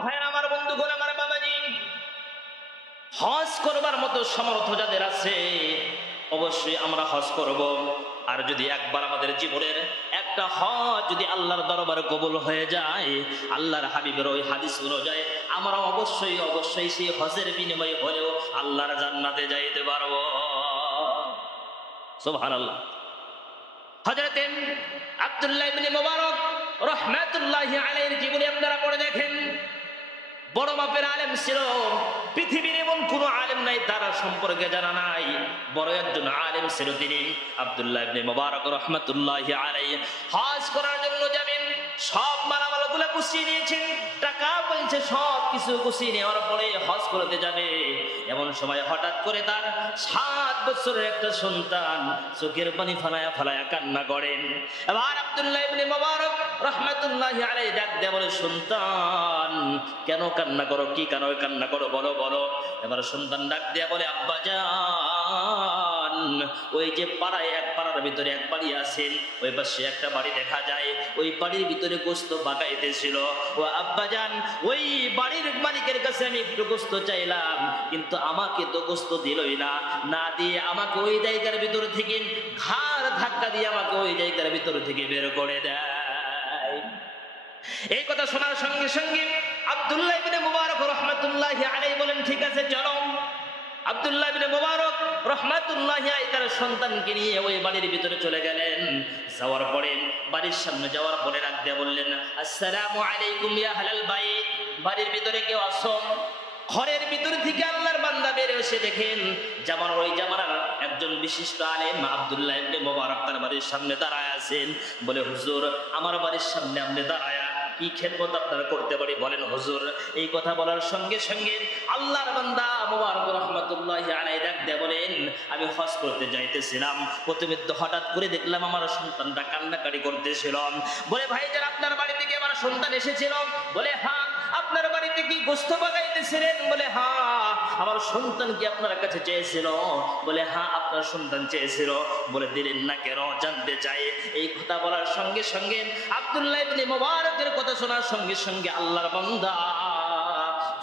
ভাইয়ের আমার, বন্ধুগণ আমার, বাবাজি, হজ করবার মতো সামর্থ্য যাদের আছে অবশ্যই আমরা হজ করব। আর যদি একবার আমাদের জীবনের একটা হজ যদি আল্লাহর দরবারে কবুল হয়ে যায়, আল্লাহর হাবিবের ওই হাদিস অনুযায়ী আমরা অবশ্যই অবশ্যই সেই হজের বিনিময়ে হলেও আল্লাহর জান্নাতে যাইতে পারবো। সুবহানাল্লাহ। হযরত আব্দুল্লাহ ইবনে মুবারক রাহমাতুল্লাহি আলাইহির জীবনী আপনারা পড়ে দেখেন। বড় মাপের আলেম ছিল, পৃথিবীর এমন কোন আলেম নাই তার সম্পর্কে জানা নাই। বড় একজন আলেম ছিল তিনি, আব্দুল্লাহ ইবনে মুবারক রাহমাতুল্লাহি আলাইহি। হজ করার জন্য যাবেন, সব মালামালগুলো গুছিয়ে নিয়েছেন, টাকা পয়সা সব কিছু গুছিয়ে নেওয়ার পরে হজ করতে যাবে। এমন সময় হঠাৎ করে তার 7 বছরের একটা সন্তান চোখের পানি ফালায়া ফালায়া কান্না করেন। এবার আব্দুল্লাহ ইবনে মুবারক রাহমাতুল্লাহি আলাইহি ডাক দিয়ে বলে, সন্তান কেন কান্না করো, কি কেন কান্না করো, বলো বলো। এবার সন্তান ডাক দিয়ে বলে, আব্বা জান, ওই যে পাড়ায় এক পাড়ার ভিতরে এক বাড়ি আছেন, ওই পাশে একটা বাড়ি দেখা যায়, ওই বাড়ির ভিতরে গোশত পাকাইতেছিল। ও আব্বা জান, ওই বাড়ির মালিকের কাছে আমি একটু গোশত চাইলাম, কিন্তু আমাকে তো গোশত দিলই না, না দিয়ে আমাকে ওই জায়গার ভিতর থেকে ঘাড় ধাক্কা দিয়ে আমাকে ওই জায়গার ভিতর থেকে বের করে দেয়। এই কথা শোনার সঙ্গে সঙ্গে আব্দুল্লাহ ইবনে মুবারক রাহমাতুল্লাহি আলাইহি বলেন, ঠিক আছে চলো। আব্দুল্লাহ ইবনে মুবারক রাহমাতুল্লাহি আলাইহি তার সন্তানকে নিয়ে ওই বাড়ির ভিতরে চলে গেলেন। যাওয়ার পরে বাড়ির সামনে যাওয়ার পরে ডাক দিয়ে বললেন, আসসালামু আলাইকুম ইয়া আহলাল বাইত। বাড়ির ভিতরে কেউ আছো? ঘরের ভিতর থেকে আল্লাহর বান্দা বের এসে দেখেন জামার ওই জামানার একজন বিশিষ্ট আলেম আব্দুল্লাহ ইবনে মুবারক তার বাড়ির সামনে দাঁড়ায় আছেন। বলে, হুজুর আমার বাড়ির সামনে আপনি দাঁড়ায়া কি খেদমত আপনারা করতে পারি বলেন হুজুর। এই কথা বলার সঙ্গে সঙ্গে আল্লাহর বান্দা মুবারক রাহমাতুল্লাহি আলাইহি ডাক দিয়ে বলেন, আমি হজ করতে যাইতেছিলাম, প্রথমে তো হঠাৎ করে দেখলাম আমার সন্তানটা কান্নাকাটি করতেছিল। বলে, ভাইজান আপনার বাড়ি থেকে আমার সন্তান এসেছিল? বলে, হ্যাঁ। আপনার বাড়িতে কি গোশত পাকাইতেছিলেন? বলে, হ্যাঁ। আমার সন্তান কি আপনার কাছে চেয়েছিল? বলে, হ্যাঁ আপনার সন্তান চেয়েছিল। বলে, দিলেন না কেন জানতে চাই। এই কথা বলার সঙ্গে সঙ্গে আব্দুল্লাহ ইবনে মুবারকের কথা শোনার সঙ্গে সঙ্গে আল্লাহর বান্দা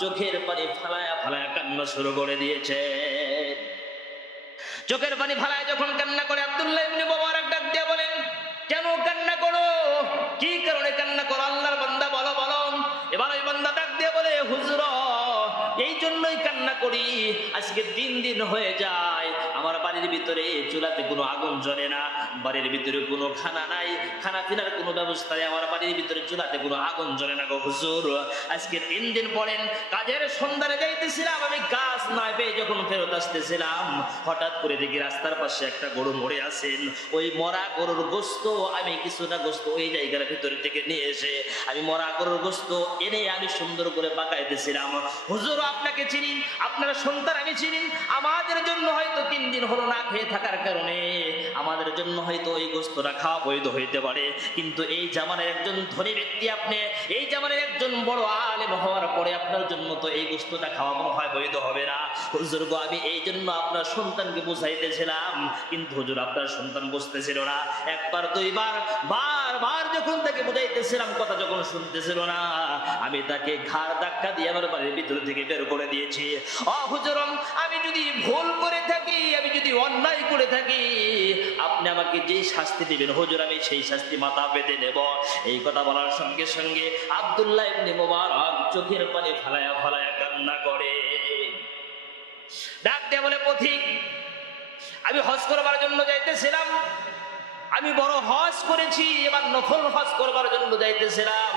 চোখের পানি ফালায়া ফালায়া কান্না শুরু করে দিয়েছে। চোখের পানি ফালায় যখন কান্না করে আব্দুল্লাহ ইবনে মুবারক ডাক দিয়ে বলেন, কেন কান্না করো, কি কারণে কান্না করো আল্লাহর বান্দা, বলো বলো। এবার ওই বান্দা ডাক দিয়ে বলে, হুজুর এই জন্যই কান্না করি, আজকে 3 দিন হয়ে যায় আমার বাড়ির ভিতরে চুলাতে কোনো আগুন জ্বলে না, বাড়ির ভিতরে কোনো খানা নাই, খানা পিনার কোনো ব্যবস্থা নেই, আমার বাড়ির ভিতরে চুলাতে কোনো আগুন জ্বলে না গো হুজুর। আজকে 3 দিন পরেন কাজের সন্ধানে যাইতেছিলাম, আমি কাজ না পেয়ে যখন ফেরত আসতেছিলাম হঠাৎ করে দেখি রাস্তার পাশে একটা গরু মরে আছেন। ওই মরা গরুর গোশত আমি কিছুটা গোশত ওই জায়গার ভিতর থেকে নিয়ে এসে আমি মরা গরুর গোশত এনে আমি সুন্দর করে পাকাইতেছিলাম। হুজুর আপনাকে চিনি, আপনার সন্তান আমি চিনি, আমাদের জন্য হয়তো 3 দিন হলো না খেয়ে থাকার কারণে আমাদের জন্য হয়তো ওই গোশতটা খাওয়া বৈধ হইতে পারে, কিন্তু এই জামানের একজন ধনী ব্যক্তি আপনি, এই জামানের একজন বড় আলেম হওয়ার পরে আপনার জন্য তো এই গোশতটা খাওয়া মনে হয় বৈধ হবে না। হুজুর গো আমি এই জন্য আপনার সন্তানকে বুঝাইতেছিলাম, কিন্তু হুজুর আপনার সন্তান বুঝতেছিল না। একবার দুইবার বারবার যখন তাকে বুঝাইতেছিলাম কথা যখন শুনতেছিল না, আমি তাকে ঘাড় ধাক্কা দিয়ে আমার বাড়ির ভিতর থেকে বের করে দিয়েছি। হুজুর আমি যদি ভুল করে থাকি, আমি যদি অন্যায় করে থাকি, আপনি আমাকে যেই শাস্তি দিবেন হুজুর আমি সেই শাস্তি মাথা পেতে নেব। এই কথা বলার সঙ্গে সঙ্গে আব্দুল্লাহ ইবনে মুবারক চোখের পানি ফালায়া ফালায়া কান্না করে। ডাক দিয়ে বলে, পথিক আমি হজ করবার জন্য যাইতেছিলাম, আমি বড় হজ করেছি, এবার নফল হজ করবার জন্য যাইতেছিলাম,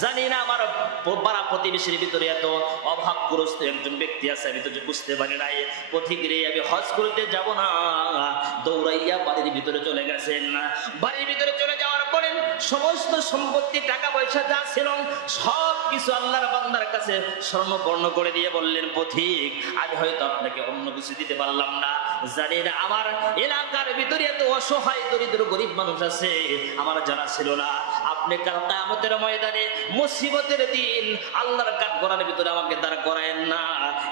জানি না আমার পাড়া প্রতিবেশীর ভিতরে এত অভাবগ্রস্ত একজন ব্যক্তি আছে, আমি তো বুঝতে পারি নাই। পথিক রে আমি হজ করতে যাব না, দৌড়াইয়া বাড়ির ভিতরে চলে গেছেন। বাড়ির ভিতরে চলে যাওয়ার পরে সমস্ত সম্পত্তি টাকা পয়সা যা ছিল সব কিছু আল্লাহর বান্দার কাছে স্বর্ণপর্ণ করে দিয়ে বললেন, পথিক আমি হয়তো আপনাকে অন্য কিছু দিতে পারলাম না, জানি না আমার এলাকার ভিতরে এত অসহায় দরিদ্র গরিব মানুষ আছে আমার জানা ছিল না, আপনি কাল কিয়ামতের ময়দানে মুসিবতের দিন আল্লাহর কাছে করার ভিতরে আমাকে দাঁড় করায়েন না।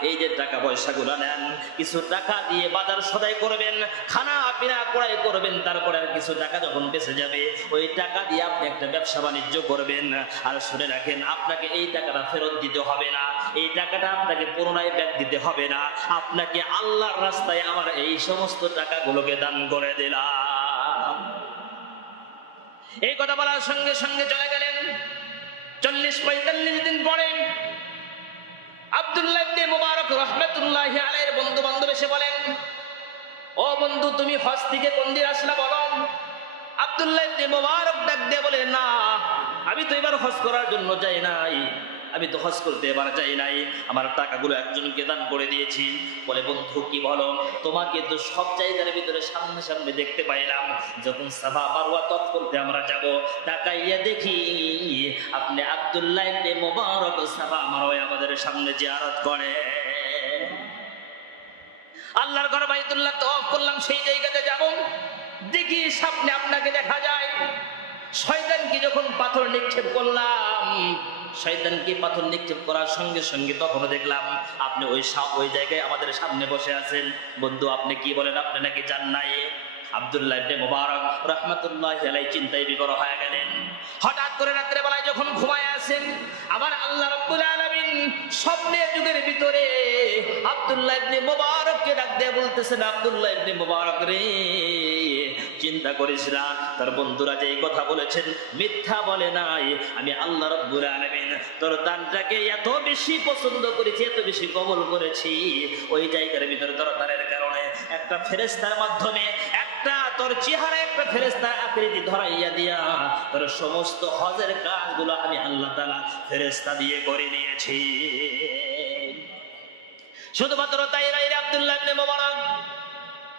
এই যে টাকা পয়সাগুলো নেন, কিছু টাকা দিয়ে বাজার সদাই করবেন, খানা পিনা ক্রয় করবেন, তারপরে আর কিছু টাকা যখন বেঁচে যাবে ওই টাকা দিয়ে আপনি একটা ব্যবসা বাণিজ্য করবেন। আর শুনে রাখেন, আপনাকে এই টাকাটা ফেরত দিতে হবে না, এই টাকাটা আপনাকে পুনরায় ব্যাক দিতে হবে না, আপনাকে আল্লাহর রাস্তায় আমার এই সমস্ত টাকাগুলোকে দান করে দিলাম। এই কথা বলার সঙ্গে সঙ্গে চলে গেলেন। 40-45 দিন পরে আব্দুল্লাহ ইবনে মুবারক রাহমাতুল্লাহি আলাইহির বন্ধু বান্ধব এসে বলেন, ও বন্ধু, তুমি হজ থেকে কোন দিন আসলা বলো। আব্দুল্লাহ ইবনে মুবারক ডাক দিয়ে বলে, না, আমি তো এবার হজ করার জন্য যাই নাই, আমি তো হজ করতে এবার যাই নাই, আমার টাকাগুলো একজনকে দান করে দিয়েছি। বলে, বন্ধু কি বলো, তোমাকে তো সব জায়গার ভিতরে সামনে সামনে দেখতে পাইলাম, যখন সাফা মারওয়া তফ করতে আমরা যাব, তাকাইয়া দেখি আপনি আব্দুল্লাহ ইবনে মুবারক সাফা মারওয়ায় আমাদের সামনে জিয়ারত করে। আল্লাহর ঘর বাইতুল্লাহ তওয়াফ করলাম, সেই জায়গাতে যাব, দেখি সামনে আপনাকে দেখা যায়। শয়তানকে যখন পাথর নিক্ষেপ করলাম, শয়তানকে পাথর নিক্ষেপ করার সঙ্গে সঙ্গে তখনও দেখলাম আপনি ওই জায়গায় আমাদের সামনে বসে আছেন। বন্ধু, আপনি কি বলেন, আপনি নাকি যান নাই? আব্দুল্লাহ ইবনে মুবারক রাহমাতুল্লাহি আলাইহি চিন্তায় বিভোর হয়ে গেলেন। হঠাৎ করে রাত্রে বেলায় যখন ঘুমায় আছেন, আবার আল্লাহ রাব্বুল আলামিন স্বপ্নের যুগের ভিতরে আব্দুল্লাহ ইবনে মুবারককে ডাক দিয়ে বলতেছেন, আব্দুল্লাহ ইবনে মুবারক রে, চিন্তা করিস না, তার বন্ধুরা যেই কথা বলেছেন মিথ্যা বলে নাই। আমি আল্লাহ রাব্বুল আলামিন তোর দানটাকে এত বেশি পছন্দ করেছি, এত বেশি কবুল করেছি, ওই জায়গার ভিতরে তোর দানের কারণে একটা ফেরেশতার মাধ্যমে একটা তোর চেহারা একটা ফেরেশতার আকৃতি ধরাইয়া দিয়া তোর সমস্ত হজের কাজগুলো আমি আল্লাহ তাআলা ফেরেশতা দিয়ে করে নিয়েছি। শুধুমাত্র তাই নয়, আব্দুল্লাহ ইবনে মুবারক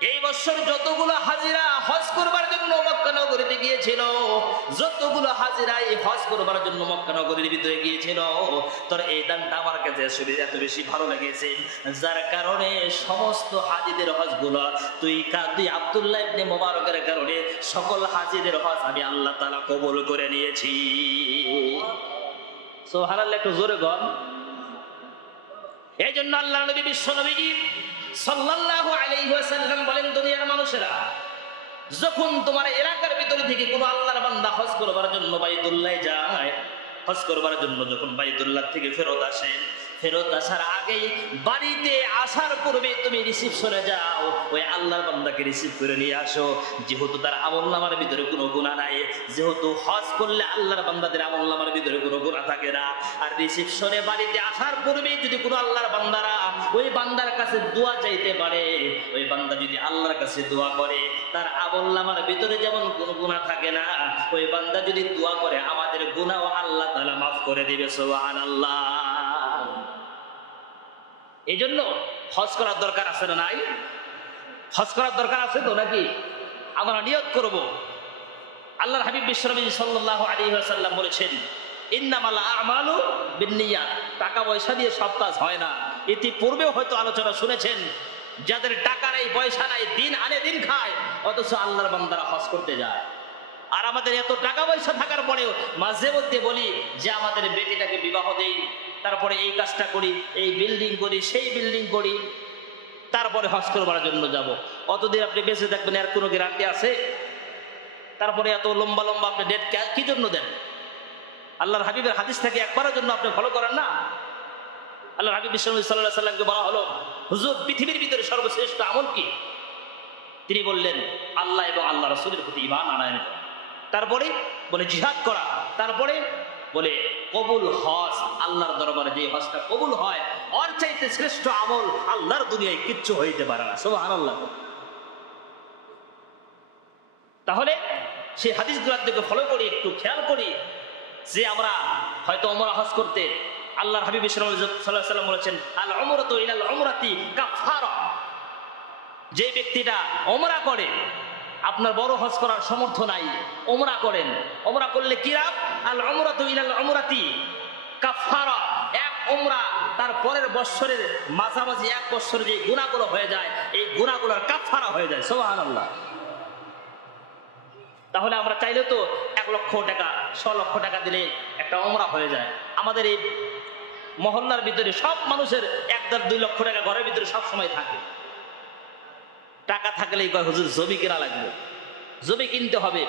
এই বছর যতগুলো হাজিরা হজ করবার জন্য মক্কা নগরীতে গিয়েছিল, যতগুলো হাজিরা এই হজ করবার জন্য মক্কা নগরীর ভিতরে গিয়েছিল, তোর এই দানটা আমার কাছে এত বেশি ভালো লেগেছে, যার কারণে সমস্ত হাজিদের হজগুলো তুই আব্দুল্লাহ ইবনে মুবারকের কারণে সকল হাজিদের হজ আমি আল্লাহ তাআলা কবুল করে নিয়েছি। সুবহানাল্লাহ, একটু জোরে বল। এই জন্য আল্লাহর নবী বিশ্ব নবীজি সাল্লাল্লাহু আলাইহি ওয়াসাল্লাম বলেন, দুনিয়ার মানুষেরা যখন তোমার এলাকার ভিতরে থেকে কোনো আল্লাহর বান্দা হজ করবার জন্য বাইতুল্লাহ যায়, হজ করবার জন্য যখন বাইতুল্লাহ থেকে ফেরত আসে, ফেরত আসার আগেই বাড়িতে আসার পূর্বে তুমি রিসিপশনে যাও, ওই আল্লাহর বান্দাকে রিসিভ করে নিয়ে আসো। যেহেতু তার আমলনামার ভিতরে কোনো গুনাহ নাই, যেহেতু হজ করলে আল্লাহর বান্দাদের আমলনামার ভিতরে কোনো গুনাহ থাকে না, আর রিসিপশনে বাড়িতে আসার পূর্বেই যদি কোনো আল্লাহর বান্দারা ওই বান্দার কাছে দোয়া চাইতে পারে, ওই বান্দা যদি আল্লাহর কাছে দোয়া করে, তার আমলনামার ভিতরে যেমন কোনো গুনাহ থাকে না, ওই বান্দা যদি দোয়া করে আমাদের গুনাহ আল্লাহ তাআলা মাফ করে দিবে। সুবহানাল্লাহ। এই জন্য হজ করার দরকার আছে না নাই? হজ করার দরকার আছে তো নাকি? আমরা নিয়ত করব। আল্লাহর হাবিব বিশ্বনবী সাল্লাল্লাহু আলাইহি ওয়াসাল্লাম বলেছেন, ইন্নামাল আমালু বিন্নিয়াত, টাকা পয়সা দিয়ে সব কাজ হয় না। ইতিপূর্বেও হয়তো আলোচনা শুনেছেন, যাদের টাকা নাই, পয়সা নাই, দিন আনে দিন খায়, অথচ আল্লাহর বান্দারা হজ করতে যায়। আর আমাদের এত টাকা পয়সা থাকার পরেও মাঝে মধ্যে বলি যে আমাদের বেটিটাকে বিবাহ দেই, তারপরে এই কাজটা করি, এই বিল্ডিং করি, সেই বিল্ডিং করি, তারপরে হজ করবার জন্য যাব। অতদিন আপনি বেঁচে থাকবেন এর কোনো গ্যারান্টি আছে? তারপরে এত লম্বা লম্বা আপনি ডেট কি জন্য দেন? আল্লাহর হাবিবের হাদিস থেকে একবারের জন্য আপনি ফলো করেন না? আল্লাহর হাবিব সাল্লাল্লাহু আলাইহি ওয়াসাল্লামকে বলা হলো, হুজুর পৃথিবীর ভিতরে সর্বশ্রেষ্ঠ আমল কি? তিনি বললেন, আল্লাহ এবং আল্লাহ রাসূলের প্রতি ঈমান আনয়ন করা। তারপরে বলে জিহাদ করা। তারপরে বলে কবুল হজ, আল্লাহর দরবারে যে হজটা কবুল হয়, ওর চাইতে শ্রেষ্ঠ আমল আল্লাহর দুনিয়ায় কিচ্ছু হইতে পারে না। সুবহানাল্লাহ। তাহলে সেই হাদিসগুলোর দিকে ফলো করি, একটু খেয়াল করি যে আমরা হয়তো ওমরা হজ করতে, আল্লাহর হাবিব সাল্লাল্লাহু আলাইহি ওয়াসাল্লাম বলেছেন, আল উমরাতু ইলাল উমরাতি কাফারা। যে ব্যক্তিটা ওমরা করে, আপনার বড় হজ করার সামর্থ্য নাই, ওমরা করেন, ওমরা করলে কি লাভ? আল উমরাতু ইলাল উমরাতি কাফারা, এক ওমরা তার পরের বছরের মাঝামাঝি এক বছরে যে গুনাহগুলো হয়ে যায়, এই গুনাহগুলোর কাফারা হয়ে যায়। সুবহানাল্লাহ। তাহলে আমরা চাইলে তো 1 লক্ষ টাকা 100 লক্ষ টাকা দিলে একটা ওমরা হয়ে যায়। আমাদের এই মহল্লার ভিতরে সব মানুষের 1-2 লক্ষ টাকা ঘরের ভিতরে সব সময় থাকে। টাকা থাকলেই কয় হুজুর জমি কেনা লাগবে, জমি কিনতে হবে।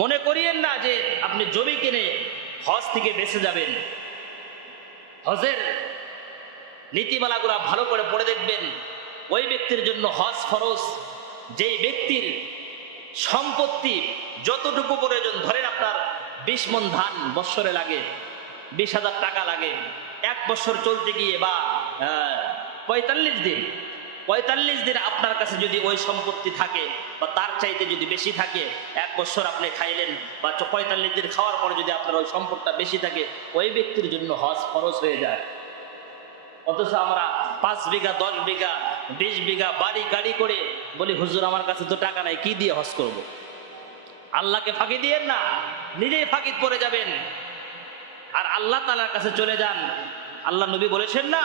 মনে করিয়েন না যে আপনি জমি কিনে হজ থেকে বেঁচে যাবেন। হজের নীতিমালাগুলো ভালো করে পড়ে দেখবেন। ওই ব্যক্তির জন্য হজ ফরজ যেই ব্যক্তির সম্পত্তি যতটুকু প্রয়োজন, ধরেন আপনার 20 মণ ধান বৎসরে লাগে, 20,000 টাকা লাগে, 1 বছর চলতে গিয়ে বা 45 দিন আপনার কাছে যদি ওই সম্পত্তি থাকে বা তার চাইতে যদি বেশি থাকে, 1 বছর আপনি খাইলেন বা 45 দিন খাওয়ার পরে যদি আপনার ওই সম্পদটা বেশি থাকে, ওই ব্যক্তির জন্য হজ ফরজ হয়ে যায়। অথচ আমরা 5 বিঘা 10 বিঘা 20 বিঘা বাড়ি গাড়ি করে বলি হুজুর আমার কাছে তো টাকা নাই, কি দিয়ে হজ করব। আল্লাহকে ফাঁকি দিয়েন না, নিজেই ফাঁকি পড়ে যাবেন। আর আল্লাহ তাআলার কাছে চলে যান। আল্লাহ নবী বলেছেন না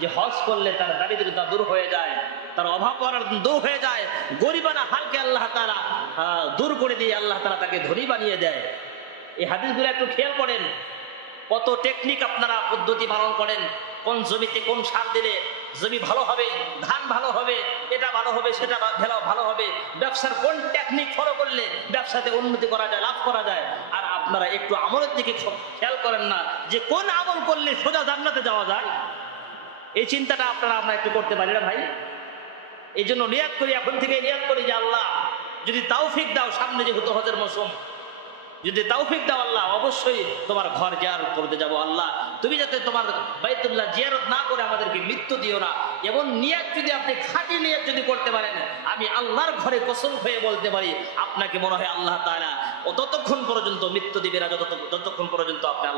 যে হজ করলে তার দারিদ্রতা দূর হয়ে যায়, তার অভাব দূর হয়ে যায়, গরিবানা হালকে আল্লাহ তাআলা দূর করে দিয়ে আল্লাহ তাআলা তাকে ধনী বানিয়ে দেয়। এই হাদিসগুলো একটু খেয়াল করেন। কত টেকনিক আপনারা পদ্ধতি পালন করেন, কোন জমিতে কোন সার দিলে জমি ভালো হবে, ধান ভালো হবে, এটা ভালো হবে, সেটা ভালো হবে, ব্যবসার কোন টেকনিক ফলো করলে ব্যবসাতে উন্নতি করা যায়, লাভ করা যায়। আর আপনারা একটু আমলের দিকে খেয়াল করেন না যে কোন আমল করলে সোজা জান্নাতে যাওয়া যায়। এই চিন্তাটা আমরা একটু করতে পারি না ভাই। এই জন্য নিয়াত করি, এখন থেকে নিয়াত করি যে আল্লাহ যদি তৌফিক দাও, সামনে যেহেতু হজের মৌসুম, যদি তৌফিক দাও আল্লাহ অবশ্যই তোমার ঘর জিয়ারত করতে যাব। আল্লাহ তুমি যাতে তোমার বাইতুল্লাহ জিয়ারত না করে আমাদেরকে মৃত্যু দিও না। এবং নিয়াত যদি আপনি খাঁটি নিয়াত যদি করতে পারেন, আমি আল্লাহর ঘরে কসম হয়ে বলতে পারি আপনাকে মনে হয় আল্লাহ তাআলা ততক্ষণ পর্যন্ত মৃত্যু দিবে না যতক্ষণ পর্যন্ত আপনি আল্লাহ